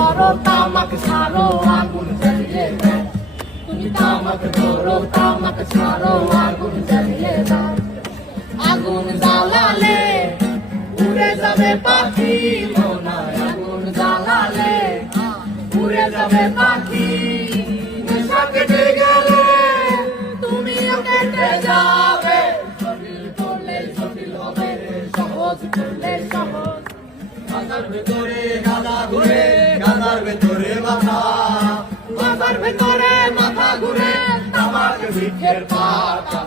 ধরো তামাক ছাড়ো আগুন জ্বালিয়ে দাও তুমি তামাক ধরো তামাক ছাড়ো আগুন জ্বালিয়ে দাও আগুন জ্বালালে উড়ে যাবে পাখি মনায় আগুন জ্বালালে উড়ে যাবে পাখি নেশা কেটে গেলে তুমিও কেটে যাবে জটিল করলে জটিল হবে সহজ করলে সহজ মাথার ভেতরে গাদা ঘুরে গাদার ভেতরে মাথা মাথার ভেতরে মাথা ঘুরে তামাক বৃক্ষের পাতা